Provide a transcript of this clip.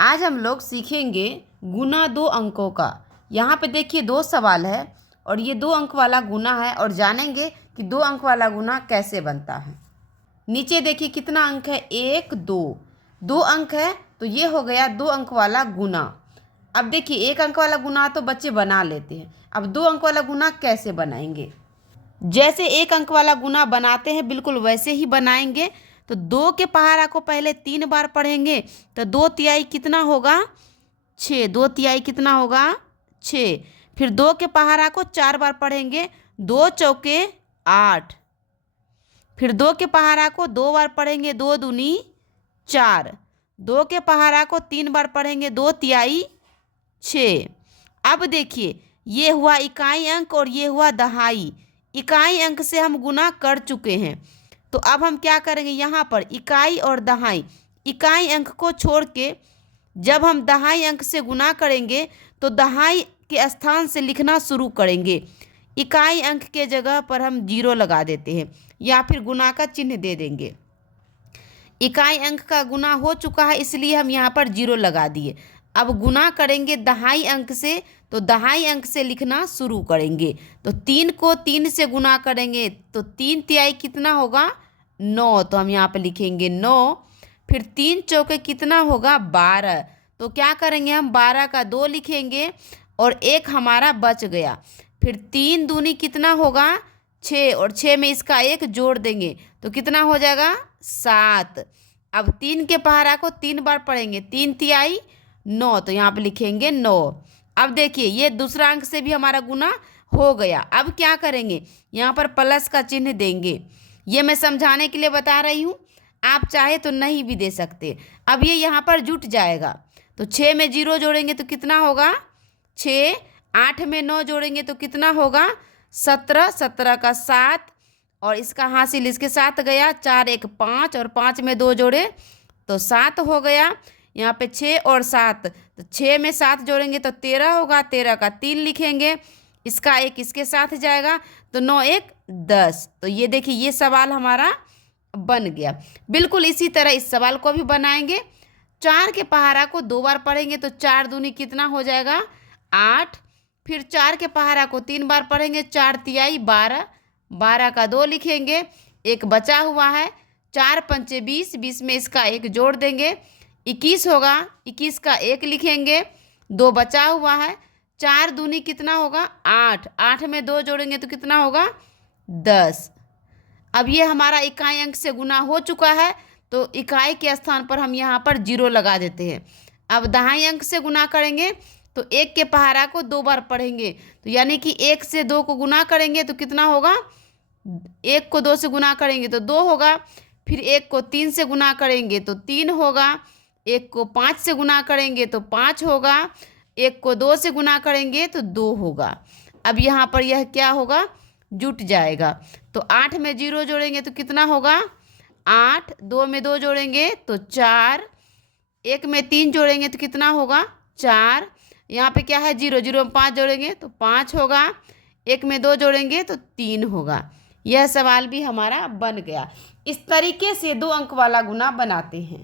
आज हम लोग सीखेंगे गुना दो अंकों का। यहाँ पे देखिए दो सवाल है और ये 2 अंक वाला गुना है और जानेंगे कि 2 अंक वाला गुना कैसे बनता है। नीचे देखिए कितना अंक है, 1 2, 2 अंक है तो ये हो गया 2 अंक वाला गुना। अब देखिए 1 अंक वाला गुना तो बच्चे बना लेते हैं, अब 2 अंक वाला गुना कैसे बनाएंगे। जैसे 1 अंक वाला गुना बनाते हैं बिल्कुल वैसे ही बनाएंगे। तो 2 के पहाड़ा को पहले 3 बार पढ़ेंगे तो 2 तिहाई कितना होगा, 6। 2 तिहाई कितना होगा, 6। फिर 2 के पहाड़ा को 4 बार पढ़ेंगे, 2 चौके 8। फिर 2 के पहाड़ा को 2 बार पढ़ेंगे, 2 दूनी 4। 2 के पहाड़ा को 3 बार पढ़ेंगे, 2 तिहाई 6। अब देखिए ये हुआ इकाई अंक और ये हुआ दहाई। इकाई अंक से हम गुना कर चुके हैं तो अब हम क्या करेंगे, यहाँ पर इकाई और दहाई, इकाई अंक को छोड़ के जब हम दहाई अंक से गुना करेंगे तो दहाई के स्थान से लिखना शुरू करेंगे। इकाई अंक के जगह पर हम 0 लगा देते हैं या फिर गुना का चिन्ह दे देंगे। इकाई अंक का गुना हो चुका है इसलिए हम यहाँ पर 0 लगा दिए। अब गुना करेंगे दहाई अंक से तो दहाई अंक से लिखना शुरू करेंगे। तो 3 को 3 से गुना करेंगे तो 3 तिहाई कितना होगा, 9। तो हम यहाँ पे लिखेंगे 9। फिर 3 चौके कितना होगा, 12। तो क्या करेंगे हम 12 का 2 लिखेंगे और 1 हमारा बच गया। फिर 3 दूनी कितना होगा, 6 और 6 में इसका 1 जोड़ देंगे तो कितना हो जाएगा, 7। अब 3 के पहाड़ा को 3 बार पढ़ेंगे, 3 तिहाई 9। तो यहाँ पे लिखेंगे 9। अब देखिए ये दूसरा अंक से भी हमारा गुना हो गया। अब क्या करेंगे, यहाँ पर प्लस का चिन्ह देंगे। ये मैं समझाने के लिए बता रही हूँ, आप चाहे तो नहीं भी दे सकते। अब ये यहाँ पर जुट जाएगा तो 6 में 0 जोड़ेंगे तो कितना होगा, 6। 8 में 9 जोड़ेंगे तो कितना होगा, 17। 17 का 7 और इसका हासिल इसके साथ गया, 4 1 5 और 5 में 2 जोड़े तो 7 हो गया। यहाँ पे 6 और 7 तो 6 में 7 जोड़ेंगे तो 13 होगा, 13 का 3 लिखेंगे, इसका 1 इसके साथ जाएगा तो 9 1 10। तो ये देखिए ये सवाल हमारा बन गया। बिल्कुल इसी तरह इस सवाल को भी बनाएंगे। 4 के पहाड़ा को 2 बार पढ़ेंगे तो 4 दूनी कितना हो जाएगा, 8। फिर 4 के पहाड़ा को 3 बार पढ़ेंगे, 4 तिहाई 12। 12 का 2 लिखेंगे, 1 बचा हुआ है, 4 पंचे 20, 20 में इसका 1 जोड़ देंगे, 21 होगा, 21 का 1 लिखेंगे, 2 बचा हुआ है, 4 दूनी कितना होगा, 8। 8 में 2 जोड़ेंगे तो कितना होगा, 10। अब ये हमारा इकाई अंक से गुना हो चुका है तो इकाई के स्थान पर हम यहाँ पर 0 लगा देते हैं। अब दहाई अंक से गुना करेंगे तो 1 के पहाड़ा को 2 बार पढ़ेंगे तो यानी कि 1 से 2 को गुना करेंगे तो कितना होगा, 1 को 2 से गुना करेंगे तो 2 होगा। फिर 1 को 3 से गुना करेंगे तो 3 होगा, 1 को 5 से गुना करेंगे तो 5 होगा, 1 को 2 से गुना करेंगे तो 2 होगा। अब यहाँ पर यह क्या होगा, जुट जाएगा। तो 8 में 0 जोड़ेंगे तो कितना होगा, 8। 2 में 2 जोड़ेंगे तो 4। 1 में 3 जोड़ेंगे तो कितना होगा, 4। यहाँ पे क्या है 0, 0 में 5 जोड़ेंगे तो 5 होगा, 1 में 2 जोड़ेंगे तो 3 होगा। यह सवाल भी हमारा बन गया। इस तरीके से 2 अंक वाला गुना बनाते हैं।